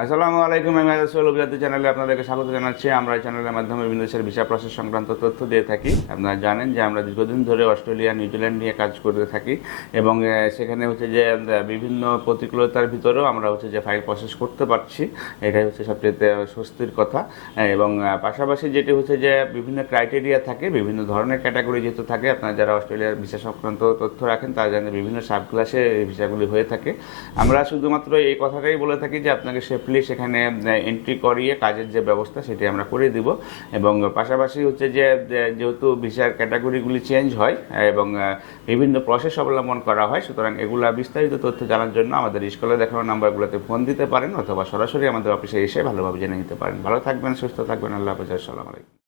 আসসালামু আলাইকুম, আমি আজাসুল অভিজাতি চ্যানেলে আপনাদেরকে স্বাগত জানাচ্ছি। আমরা এই চ্যানেলের মাধ্যমে বিভিন্ন দেশের ভিসা প্রসেস সংক্রান্ত তথ্য দিয়ে থাকি। আপনারা জানেন যে আমরা দীর্ঘদিন ধরে অস্ট্রেলিয়া, নিউজিল্যান্ড নিয়ে কাজ করে থাকি এবং সেখানে হচ্ছে যে বিভিন্ন প্রতিকূলতার ভিতরেও আমরা হচ্ছে যে ফাইল প্রসেস করতে পারছি। এটাই হচ্ছে সবচেয়ে স্বস্তির কথা। এবং পাশাপাশি যেটি হচ্ছে যে, বিভিন্ন ক্রাইটেরিয়া থাকে, বিভিন্ন ধরনের ক্যাটাগরি যেহেতু থাকে, আপনারা যারা অস্ট্রেলিয়ার ভিসা সংক্রান্ত তথ্য রাখেন, তারা জানেন বিভিন্ন সাব ক্লাসে এই ভিসাগুলি হয়ে থাকে। আমরা শুধুমাত্র এই কথাটাই বলে থাকি যে, আপনাকে সেফলি এখানে এন্ট্রি করিয়ে কাজের যে ব্যবস্থা সেটি আমরা করে দিব। এবং পাশাপাশি হচ্ছে যে, যে- যেহেতু ভিসার ক্যাটাগরিগুলি চেঞ্জ হয় এবং বিভিন্ন প্রসেস অবলম্বন করা হয়, সুতরাং এগুলো বিস্তারিত তথ্য জানার জন্য আমাদের স্কুলে দেখানো নাম্বারগুলোতে ফোন দিতে পারেন অথবা সরাসরি আমাদের অফিসে এসে ভালোভাবে জেনে নিতে পারেন। ভালো থাকবেন, সুস্থ থাকবেন, আল্লাহ হাফেজ, আসসালামু আলাইকুম।